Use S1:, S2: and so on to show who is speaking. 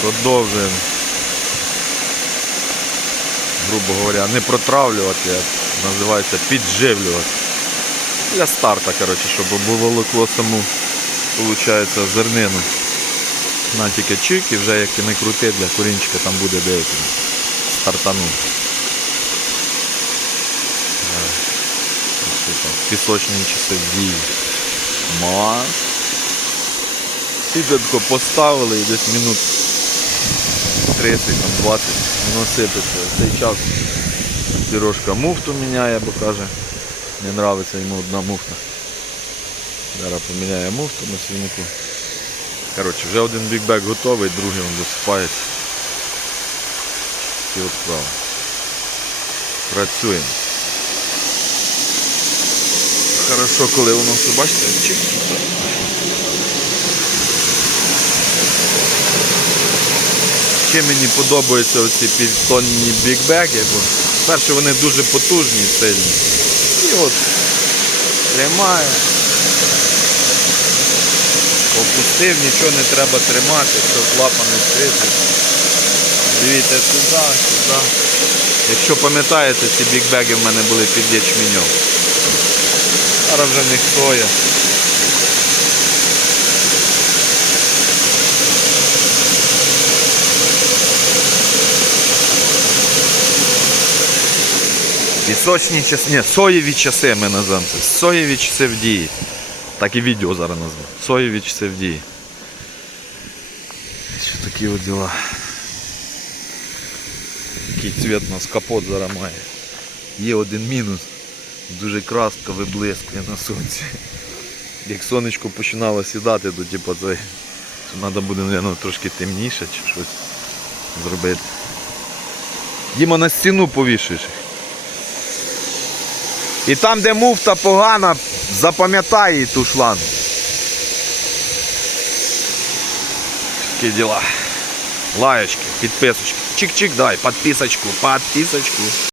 S1: Продовжуємо. Грубо говоря, не протравлювати, а називається підживлювати. Для старта, коротше, щоб волокло саму, виходить, зернину. На тільки чик і вже як і не крути, для корінчика там буде деякий стартану. Пісочні часи дії. Мас. Сіточку поставили і десь минут 30, там 20 воно сипеться. В цей час Сережка муфту міняє, бо каже, не нравиться йому одна муфта. Зараз поміняє муфту на свійнику. Коротше, вже один бікбек готовий, другий він досипається. І от справа. Працюємо. Хорошо, коли воно все бачите, чик. Ще мені подобаються оці півтонні бікбеки, бо перше вони дуже потужні, сильні. І от тримає. Опустив, нічого не треба тримати, все клапани відкриті. Дивіться сюди, сюди. Якщо пам'ятаєте, ці бікбеги в мене були під ячменем. Зараз вже них соя. Пісочні часи, ні, соєві часи ми називаємо це. Соєві часи в дії. Так і відео зараз назву. Соєві часи в дії. Що такі от діла. Який цвіт у нас капот зараз має. Є один мінус. Дуже краска виблискує на сонці. Як сонечко починало сідати, то типу це треба буде, мабуть, трошки темніше чи щось зробити. Діма на стіну повішуєш. І там, де муфта погана, запам'ятай ту шлангу. Такі діла. Лаєчки, підписочки. Чик-чик дай, підписочку, підписочку.